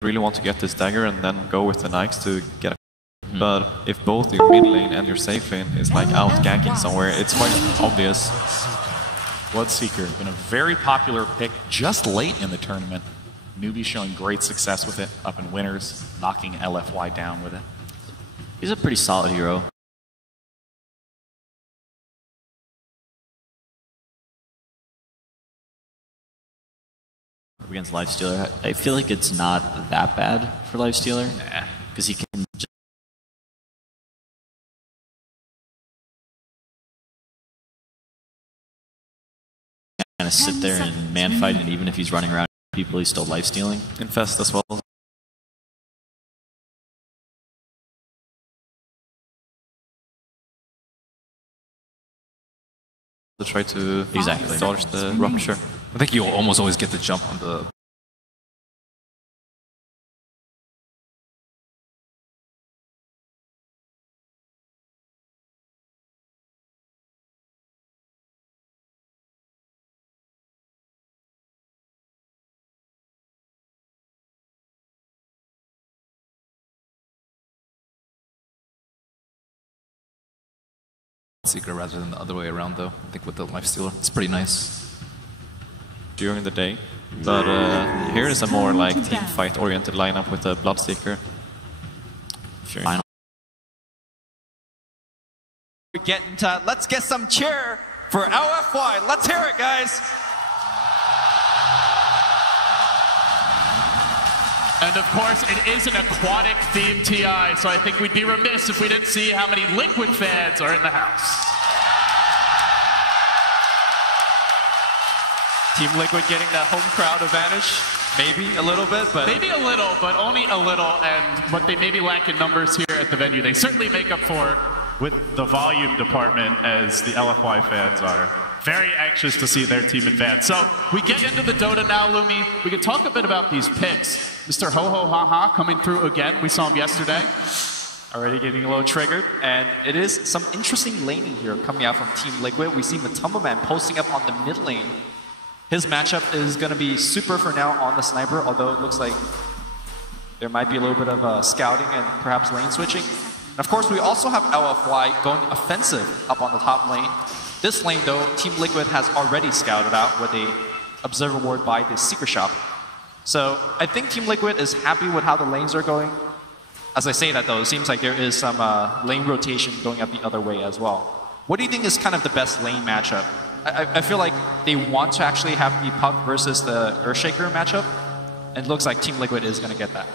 really want to get this dagger and then go with the Nikes to get a... But if both your mid lane and your safe lane is like out ganking somewhere, it's quite obvious. Bloodseeker, been a very popular pick just late in the tournament. Newbie showing great success with it, up in winners, knocking LFY down with it. He's a pretty solid hero. Against LifeStealer, I feel like it's not that bad for LifeStealer. Because he can just kind of sit there and man fight, and even if he's running around people, he's still life-stealing. Infest as well. To try to dodge the rupture. I think you'll almost always get the jump on the... Seeker rather than the other way around, though. I think with the LifeStealer, it's pretty nice during the day. But here is a more like team fight oriented lineup with a Bloodseeker. Final. We're getting to, let's get some cheer for LFY. Let's hear it, guys. And of course, it is an aquatic themed TI, so I think we'd be remiss if we didn't see how many Liquid fans are in the house. Team.Liquid getting that home crowd advantage, maybe a little bit, but... Maybe a little, but only a little, and what they maybe lack in numbers here at the venue, they certainly make up for with the volume department, as the LFY fans are very anxious to see their team advance. So we get into the Dota now, Lumi. We can talk a bit about these picks. Mr. Ho-Ho-Ha-Ha coming through again. We saw him yesterday. Already getting a little triggered, and it is some interesting laning here coming out from Team.Liquid. We see Matumbaman posting up on the mid lane. His matchup is going to be super for now on the sniper, although it looks like there might be a little bit of scouting and perhaps lane switching. And of course, we also have LFY going offensive up on the top lane. This lane, though, Team.Liquid has already scouted out with a observer ward by the Secret Shop. So I think Team.Liquid is happy with how the lanes are going. As I say that, though, it seems like there is some lane rotation going up the other way as well. What do you think is kind of the best lane matchup? I feel like they want to actually have the Puck versus the Earthshaker matchup, and it looks like Team.Liquid is going to get that.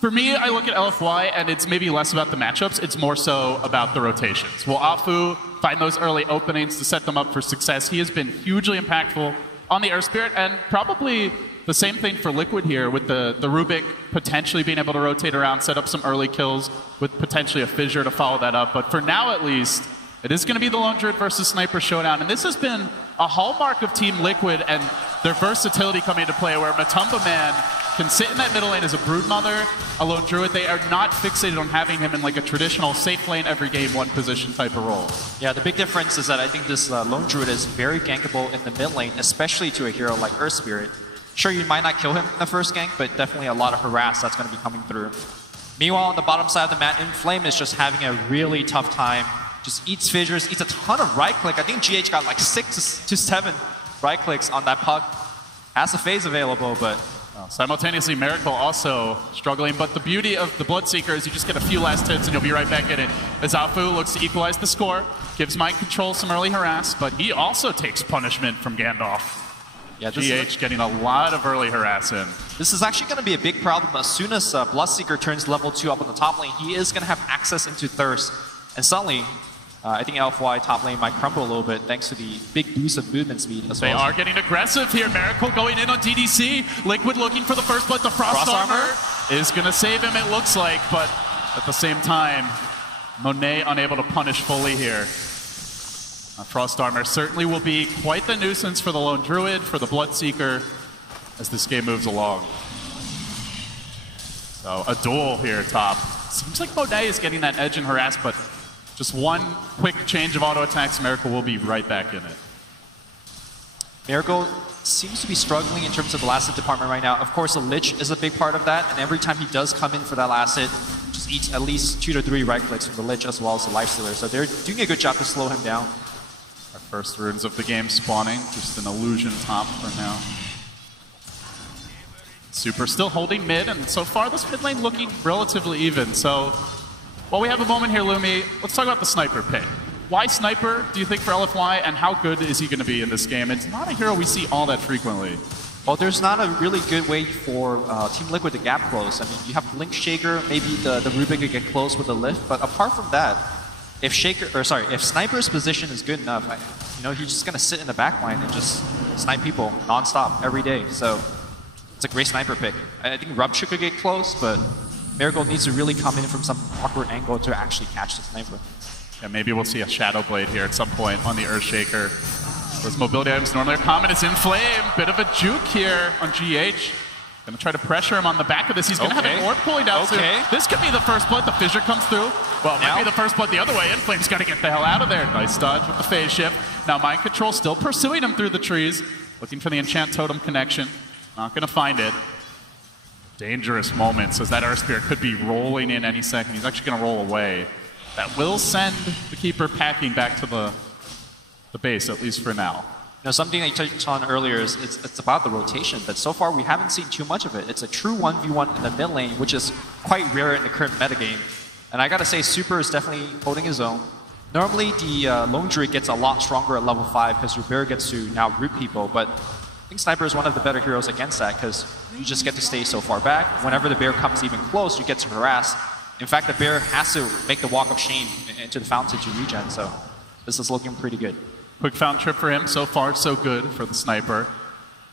For me, I look at LFY, and it's maybe less about the matchups, it's more so about the rotations. Will Afu find those early openings to set them up for success? He has been hugely impactful on the Earth Spirit, and probably the same thing for Liquid here, with the Rubik potentially being able to rotate around, set up some early kills, with potentially a Fissure to follow that up. But for now, at least, it is going to be the Lone Druid versus Sniper showdown, and this has been a hallmark of Team.Liquid and their versatility coming into play, where Matumbaman can sit in that middle lane as a Broodmother, a Lone Druid. They are not fixated on having him in like a traditional safe lane, every game, one position type of role. Yeah, the big difference is that I think this Lone Druid is very gankable in the mid lane, especially to a hero like Earth Spirit. Sure, you might not kill him in the first gank, but definitely a lot of harass that's going to be coming through. Meanwhile, on the bottom side of the map, Inflame is just having a really tough time. Just eats fissures, eats a ton of right click. I think GH got like 6 to 7 right clicks on that Puck. Has a phase available, but... Simultaneously, Miracle also struggling, but the beauty of the Bloodseeker is you just get a few last hits and you'll be right back in it. As Afu looks to equalize the score, gives Mind Control some early harass, but he also takes punishment from Gandalf. Yeah, GH getting a lot of early harass in. This is actually going to be a big problem. As soon as Bloodseeker turns level 2 up on the top lane, he is going to have access into Thirst. And suddenly, I think LFY top lane might crumble a little bit thanks to the big boost of movement speed as well. They are getting aggressive here. Miracle going in on DDC. Liquid looking for the first blood. The Frost Armor is going to save him, it looks like. But at the same time, Monet unable to punish fully here. Frost Armor certainly will be quite the nuisance for the Lone Druid, for the Bloodseeker, as this game moves along. So a duel here top. Seems like Monet is getting that edge and harass, but just one quick change of auto attacks, Miracle will be right back in it. Miracle seems to be struggling in terms of the last hit department right now. Of course, the Lich is a big part of that, and every time he does come in for that last hit, just eats at least 2 to 3 right clicks from the Lich as well as the Lifestealer. So they're doing a good job to slow him down. Our first runes of the game spawning, just an illusion top for now. Super still holding mid, and so far this mid lane looking relatively even. So while we have a moment here, Lumi, let's talk about the Sniper pick. Why Sniper, do you think, for LFY, and how good is he going to be in this game? It's not a hero we see all that frequently. Well, there's not a really good way for Team.Liquid to gap close. I mean, you have Blink Shaker, maybe the Rubik could get close with the lift, but apart from that, if Sniper's position is good enough, he's just going to sit in the back line and just snipe people non-stop every day. So it's a great Sniper pick. I think Rupture could get close, but Miracle needs to really come in from some awkward angle to actually catch the Sniper. Yeah, maybe we'll see a Shadow Blade here at some point on the Earthshaker. Those mobility items normally are common. It's Inflame. Bit of a juke here on GH. Gonna try to pressure him on the back of this. He's gonna have an orb pulling down soon. This could be the first blood. The fissure comes through. Well, it might be the first blood the other way. Inflame's gotta get the hell out of there. Nice dodge with the phase shift. Now Mind Control still pursuing him through the trees. Looking for the Enchant Totem connection. Not gonna find it. Dangerous moments as that Earth Spear could be rolling in any second. He's actually gonna roll away. That will send the Keeper packing back to the base, at least for now. Something that you touched on earlier is it's about the rotation, but so far we haven't seen too much of it. It's a true 1v1 in the mid lane, which is quite rare in the current metagame. And I gotta say, Super is definitely holding his own. Normally, the Lone Druid gets a lot stronger at level 5 because your bear gets to now root people, but I think Sniper is one of the better heroes against that because you just get to stay so far back. Whenever the bear comes even close, you get to harass. In fact, the bear has to make the walk of shame into the fountain to regen, so this is looking pretty good. Quick fountain trip for him. So far, so good for the Sniper.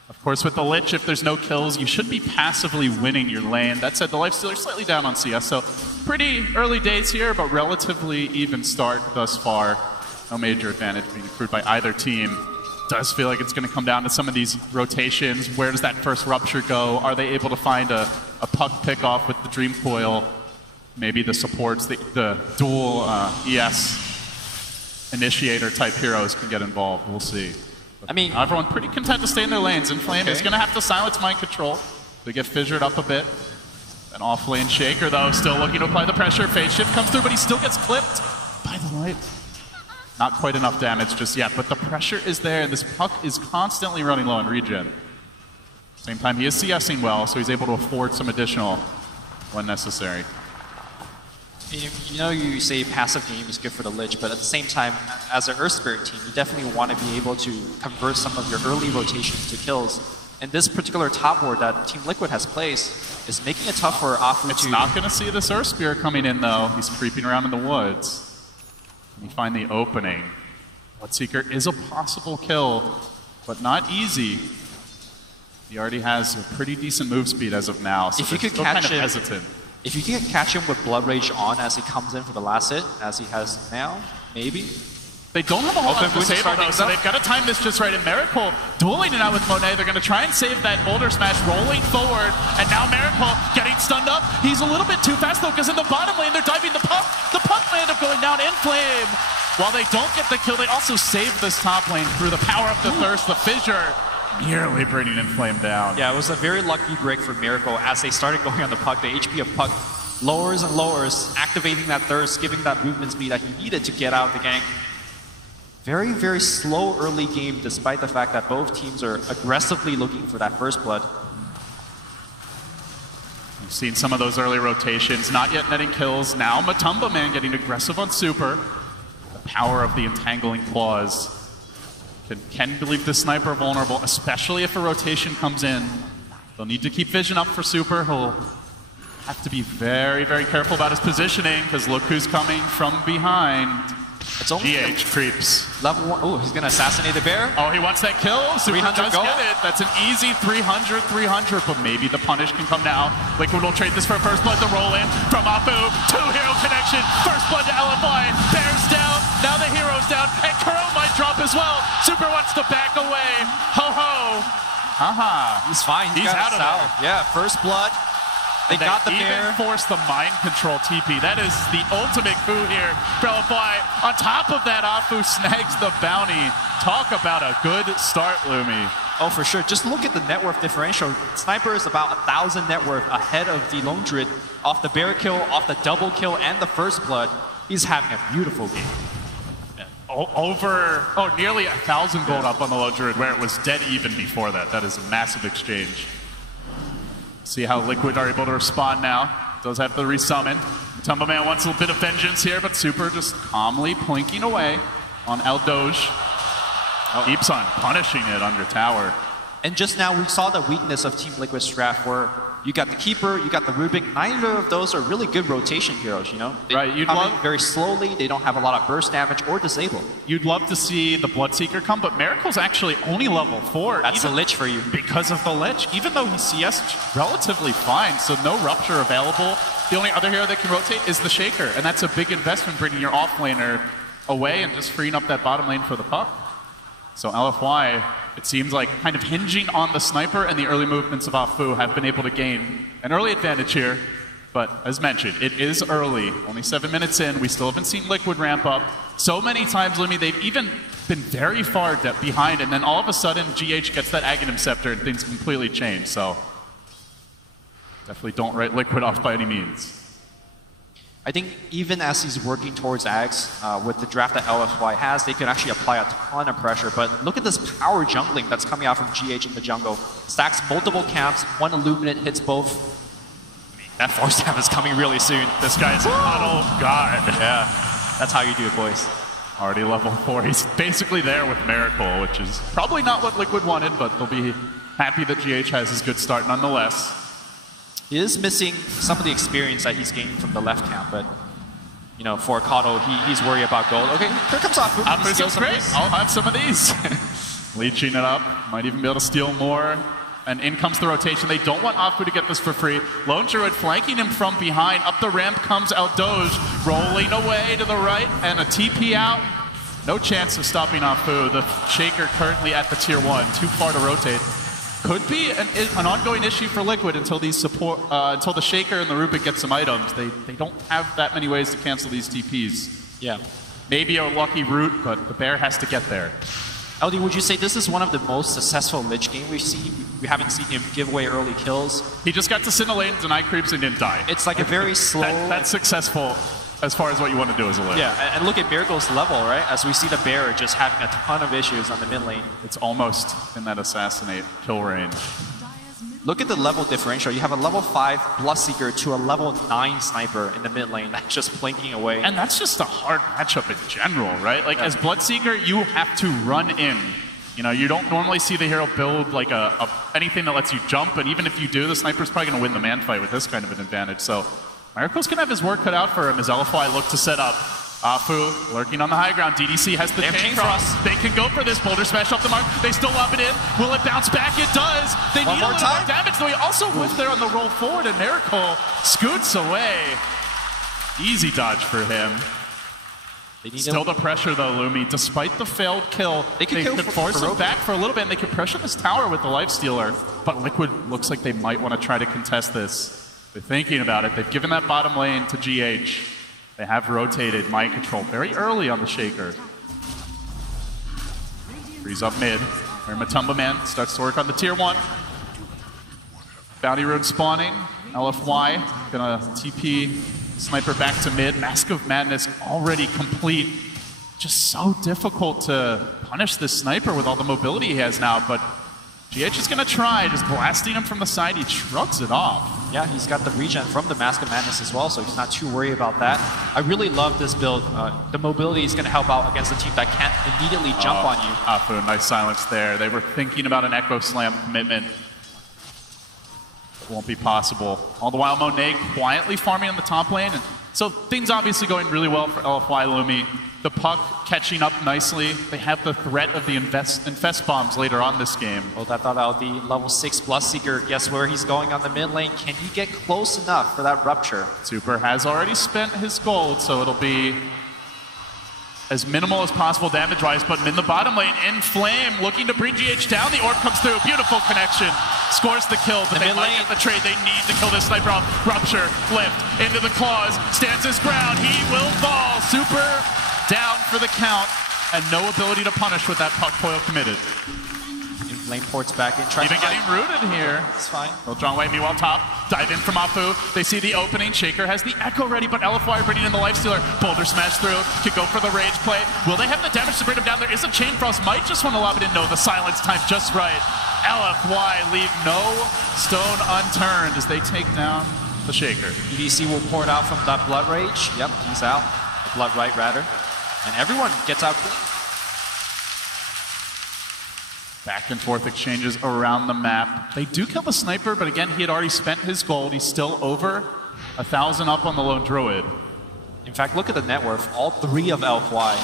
Of course, with the Lich, if there's no kills, you should be passively winning your lane. That said, the Lifestealer slightly down on CS, so pretty early days here, but relatively even start thus far. No major advantage being accrued by either team. Does feel like it's going to come down to some of these rotations. Where does that first Rupture go? Are they able to find a puck pick-off with the Dream Coil? Maybe the supports, the dual ES initiator type heroes can get involved. We'll see. But I mean, everyone pretty content to stay in their lanes. Inflame is going to have to silence Mind Control. They get fissured up a bit. An off-lane Shaker, though, still looking to apply the pressure. Phase shift comes through, but he still gets clipped by the light. Not quite enough damage just yet, but the pressure is there, and this puck is constantly running low on regen. Same time, he is CSing well, so he's able to afford some additional when necessary. You say passive game is good for the Lich, but at the same time, as an Earth Spirit team, you definitely want to be able to convert some of your early rotations to kills. And this particular top board that Team.Liquid has placed is making it tough for Afu to... It's not going to see this Earth Spear coming in, though. He's creeping around in the woods. Can he find the opening? Bloodseeker is a possible kill, but not easy. He already has a pretty decent move speed as of now, so if you could still catch kind of him, hesitant. If you can catch him with Blood Rage on as he comes in for the last hit, as he has now, maybe? They don't have a whole lot to disable, though, so they've got to time this just right. And Miracle dueling it out with Monet. They're going to try and save that Boulder Smash, rolling forward. And now Miracle getting stunned up. He's a little bit too fast, though, because in the bottom lane, they're diving the puck. The puck may end up going down in flame. While they don't get the kill, they also save this top lane through the power of the Thirst, the Fissure. Nearly bringing Inflame down. Yeah, it was a very lucky break for Miracle. As they started going on the puck, the HP of puck lowers and lowers, activating that Thirst, giving that movement speed that he needed to get out of the gank. Very, very slow early game, despite the fact that both teams are aggressively looking for that first blood. We've seen some of those early rotations, not yet netting kills. Now Matumba Man getting aggressive on Super. The power of the entangling claws can leave the Sniper vulnerable, especially if a rotation comes in. They'll need to keep vision up for Super. He'll have to be very, very careful about his positioning, because look who's coming from behind. It's only GH creeps. Level 1. Oh, he's going to assassinate the bear. Oh, he wants that kill. Super 300 does get it. That's an easy 300, but maybe the punish can come now. Liquid will trade this for first blood to roll in from Afu. 2-hero connection. First blood to LFY. Bear's down. Now the hero's down. And Kuro might drop as well. Super wants to back away. Ho ho. Haha. He's fine. He's out of it. Yeah, first blood. They got the even bear. forced the mind control TP. That is the ultimate coup here for LFY. On top of that, Afu snags the bounty. Talk about a good start, Lumi. Oh, for sure. Just look at the net worth differential. Sniper is about 1,000 net worth ahead of the Lone Druid off the bear kill, off the double kill, and the first blood. He's having a beautiful game. Nearly 1,000 gold up on the Lone Druid, where it was dead even before that. That is a massive exchange. See how Liquid are able to respond now. Does have the resummon. Tumbaman wants a bit of vengeance here, but Super just calmly plinking away on Eldoge. Keeps on punishing it under tower. And just now, we saw the weakness of Team.Liquid's draft, where you got the Keeper, you got the Rubik. Neither of those are really good rotation heroes, you know? They come in very slowly, they don't have a lot of burst damage or disable. You'd love to see the Bloodseeker come, but Miracle's actually only level 4. That's the Lich for you. Because of the Lich. Even though he's CS relatively fine, so no Rupture available. The only other hero that can rotate is the Shaker, and that's a big investment, bringing your offlaner away and just freeing up that bottom lane for the puck. So LFY, it seems like kind of hinging on the Sniper and the early movements of Afu, have been able to gain an early advantage here. But as mentioned, it is early. Only 7 minutes in. We still haven't seen Liquid ramp up. So many times, Lumi, they've even been very far behind, and then all of a sudden, GH gets that Aghanim Scepter and things completely change. So definitely don't write Liquid off by any means. I think even as he's working towards Ags, with the draft that LFY has, they can actually apply a ton of pressure. But look at this power jungling that's coming out from GH in the jungle. Stacks multiple camps, one Illuminate hits both. I mean, that force stab is coming really soon. This guy's a puddle god. Yeah, that's how you do it, boys. Already level 4. He's basically there with Miracle, which is probably not what Liquid wanted, but they'll be happy that GH has his good start nonetheless. He is missing some of the experience that he's gained from the left camp, but you know, for Kato, he's worried about gold. Okay, here comes Afu. Afu's great. I'll have some of these. Leeching it up. Might even be able to steal more. And in comes the rotation. They don't want Afu to get this for free. Lone Druid flanking him from behind. Up the ramp comes Eldoge, rolling away to the right, and a TP out. No chance of stopping Afu. The Shaker currently at the tier 1, too far to rotate. Could be an ongoing issue for Liquid until these until the Shaker and the Rubik get some items. They don't have that many ways to cancel these TPs. Yeah. Maybe a lucky route, but the bear has to get there. LD, would you say this is one of the most successful Lich games we've seen? We haven't seen him give away early kills. He just got to Sinnoh lane, deny creeps, and didn't die. It's like a very slow... That's successful as far as what you want to do as a Lich. Yeah, and look at Miracle's level, right? As we see the bear just having a ton of issues on the mid lane. It's almost in that assassinate kill range. Look at the level differential. You have a level 5 Bloodseeker to a level 9 Sniper in the mid lane that's just blinking away. And that's just a hard matchup in general, right? Like, as Bloodseeker, you have to run in. You know, you don't normally see the hero build like anything that lets you jump, and even if you do, the Sniper's probably going to win the man fight with this kind of an advantage. So Miracle's going to have his work cut out for him as LFY look to set up. Afu lurking on the high ground. DDC has the chain cross. They can go for this. Boulder smash off the mark. They still lob it in. Will it bounce back? It does. They need a little more damage, though. He also whiffed there on the roll forward, and Miracle scoots away. Easy dodge for him. Still the pressure, though, Lumi. Despite the failed kill, they could force him back for a little bit, and they could pressure this tower with the Lifestealer. But Liquid looks like they might want to try to contest this. They're thinking about it. They've given that bottom lane to GH. They have rotated mind control very early on the Shaker. Freeze up mid. Where Matumba Man starts to work on the tier 1. Bounty Rune spawning. LFY gonna TP Sniper back to mid. Mask of Madness already complete. Just so difficult to punish this Sniper with all the mobility he has now, but GH is gonna try, just blasting him from the side. He shrugs it off. Yeah, he's got the regen from the Mask of Madness as well, so he's not too worried about that. I really love this build. The mobility is going to help out against a team that can't immediately jump on you. Afu, nice silence there. They were thinking about an Echo Slam commitment. It won't be possible. All the while, Monet quietly farming on the top lane. And so things obviously going really well for LFY Lumi. The puck catching up nicely. They have the threat of the infest bombs later on this game. Well, that thought out the level 6 Bloodseeker. Guess where he's going on the mid lane? Can he get close enough for that rupture? Super has already spent his gold, so it'll be as minimal as possible damage-wise, but in the bottom lane, Inflame looking to bring GH down. The orb comes through, beautiful connection, scores the kill, but they might get the trade. They need to kill this sniper off. Rupture, lift, into the claws, stands his ground. He will fall. Super down for the count, and no ability to punish with that puck coil committed. Lane ports back in. Even getting rooted here. It's fine. Well, John Wayne, meanwhile, top. Dive in from Afu. They see the opening. Shaker has the Echo ready, but LFY bringing in the Lifestealer. Boulder smash through. Could go for the Rage play. Will they have the damage to bring him down? There is a Chain Frost. Might just want to lob it in. No, the silence time just right. LFY leave no stone unturned as they take down the Shaker. EDC will pour it out from that Blood Rage. Yep, he's out. Blood Right, rather. And everyone gets out clean. Back and forth exchanges around the map. They do kill the sniper, but again, he had already spent his gold. He's still over 1,000 up on the lone druid. In fact, look at the net worth. All three of LFY.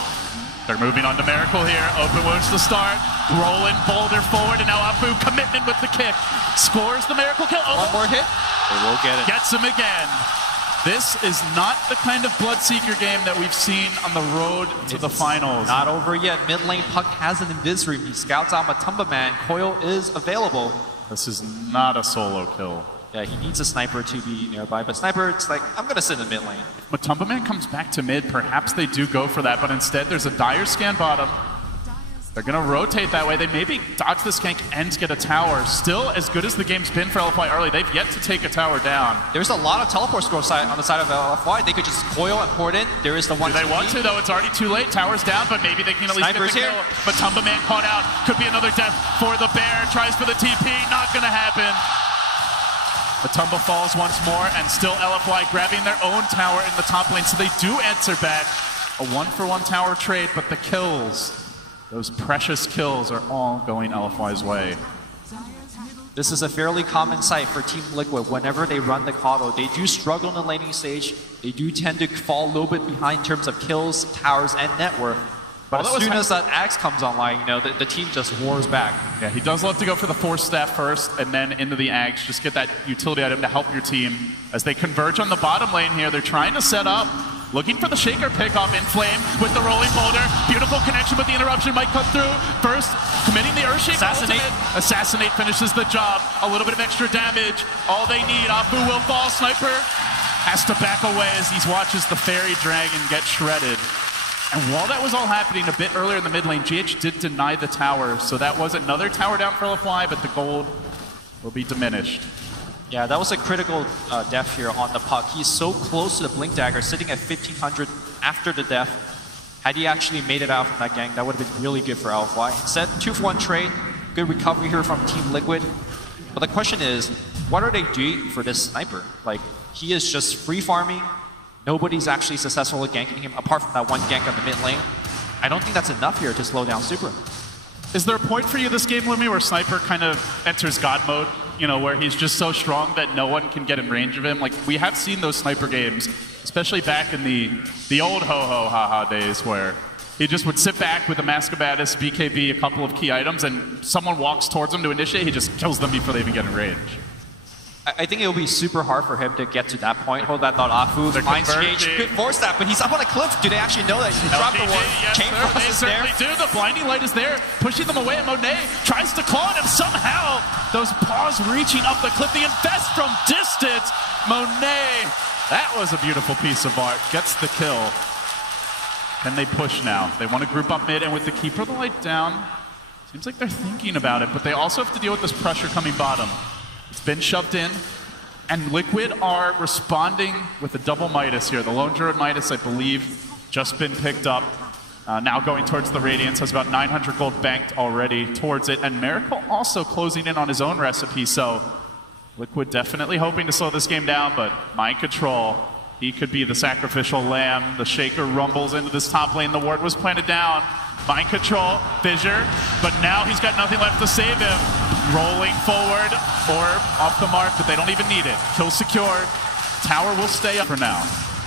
They're moving on to Miracle here. Open wounds to start. Rolling Boulder forward, and now Afu commitment with the kick. Scores the Miracle kill. Oh, one more hit. They will get it. Gets him again. This is not the kind of Bloodseeker game that we've seen on the road to the finals. Not over yet. Mid lane, Puck has an Invis Room. He scouts out Matumba Man. Coil is available. This is not a solo kill. Yeah, he needs a sniper to be nearby, but sniper, it's like, I'm going to sit in the mid lane. Matumba Man comes back to mid. Perhaps they do go for that, but instead there's a dire scan bottom. They're going to rotate that way. They maybe dodge the skank and get a tower. Still, as good as the game's been for LFY early, they've yet to take a tower down. There's a lot of teleport scrolls on the side of LFY. They could just coil and port in. There is the one. Do they want to, though? It's already too late. Tower's down, but maybe they can at least Sniper's get the kill. But Matumba Man caught out. Could be another death for the bear. Tries for the TP. Not going to happen. Matumba falls once more, and still LFY grabbing their own tower in the top lane. So they do answer back. A one-for-one tower trade, but the kills, those precious kills, are all going LFY's way. This is a fairly common sight for Team.Liquid. Whenever they run the combo, they do struggle in the laning stage. They do tend to fall a little bit behind in terms of kills, towers, and net worth. But as soon as that Axe comes online, you know, the team just wars back. Yeah, he does love to go for the Force Staff first and then into the Axe. Just get that utility item to help your team. As they converge on the bottom lane here, they're trying to set up. Looking for the Shaker pickoff. Inflame with the rolling boulder. Beautiful connection, but the interruption might come through. First, committing the Earthshake. Assassinate. Ultimate. Assassinate finishes the job. A little bit of extra damage. All they need. Afu will fall. Sniper has to back away as he watches the Fairy Dragon get shredded. And while that was all happening a bit earlier in the mid lane, GH did deny the tower. So that was another tower down for LFY, but the gold will be diminished. Yeah, that was a critical death here on the Puck. He's so close to the Blink Dagger, sitting at 1500 after the death. Had he actually made it out from that gank, that would have been really good for LFY. Instead, 2-for-1 trade. Good recovery here from Team.Liquid. But the question is, what are they doing for this sniper? Like, he is just free farming. Nobody's actually successful at ganking him, apart from that one gank on the mid lane. I don't think that's enough here to slow down Super. Is there a point for you this game, Lumi, where Sniper kind of enters God mode? You know, where he's just so strong that no one can get in range of him? Like, we have seen those Sniper games, especially back in the old ho-ho-ha-ha days, where he just would sit back with a Mascabatus, BKB, a couple of key items, and someone walks towards him to initiate, he just kills them before they even get in range. I think it will be super hard for him to get to that point. Hold that thought, Afu. Mind Engage, good force that, but he's up on a cliff. Do they actually know that he dropped the one? Yes, Chain Frost is there. They certainly do. The blinding light is there, pushing them away, and Monet tries to claw at him somehow. Those paws reaching up the cliff. The invest from distance. Monet, that was a beautiful piece of art. Gets the kill. Can they push now? They want to group up mid, and with the Keeper of the Light down, seems like they're thinking about it, but they also have to deal with this pressure coming bottom. It's been shoved in, and Liquid are responding with a double Midas here. The Lone Druid Midas, I believe, just been picked up. Now going towards the Radiance, has about 900 gold banked already towards it, and Miracle also closing in on his own recipe, so Liquid definitely hoping to slow this game down, but Mind Control, he could be the sacrificial lamb. The Shaker rumbles into this top lane. The ward was planted down. Mind Control, Fissure, but now he's got nothing left to save him. Rolling forward, or off the mark, but they don't even need it. Kill secured. Tower will stay up for now.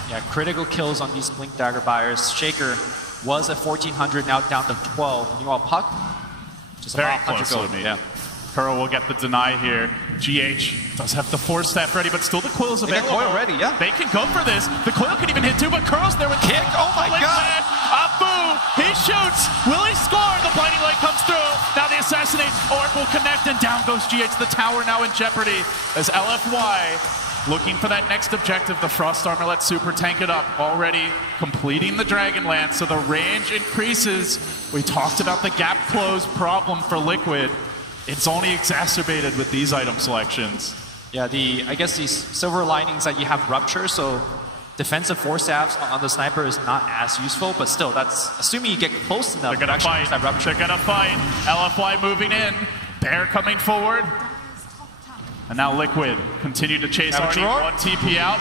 Yeah, critical kills on these Blink Dagger buyers. Shaker was at 1400, now down to 12. Meanwhile, Puck, just very about 100 close gold. to me. Yeah. Kuro will get the deny here. GH does have the Force Staff ready, but still the coil is available. They got coil ready, yeah. They can go for this. The coil can even hit too, but Kuro's there with kick. Oh my god! Afu He shoots. Will he score? The blinding light comes through. Now the assassinate. Orb will connect, and down goes GH. The tower now in jeopardy as LFY looking for that next objective. The Frost Armor lets Super tank it up. Already completing the Dragon Lance, so the range increases. We talked about the gap close problem for Liquid. It's only exacerbated with these item selections. Yeah, I guess these silver linings that you have rupture, so defensive force staffs on the sniper is not as useful, but still, that's assuming you get close enough. They're gonna fight. That rupture. They're gonna fight. LFY moving in. Bear coming forward. And now Liquid continue to chase Arnie. One TP out.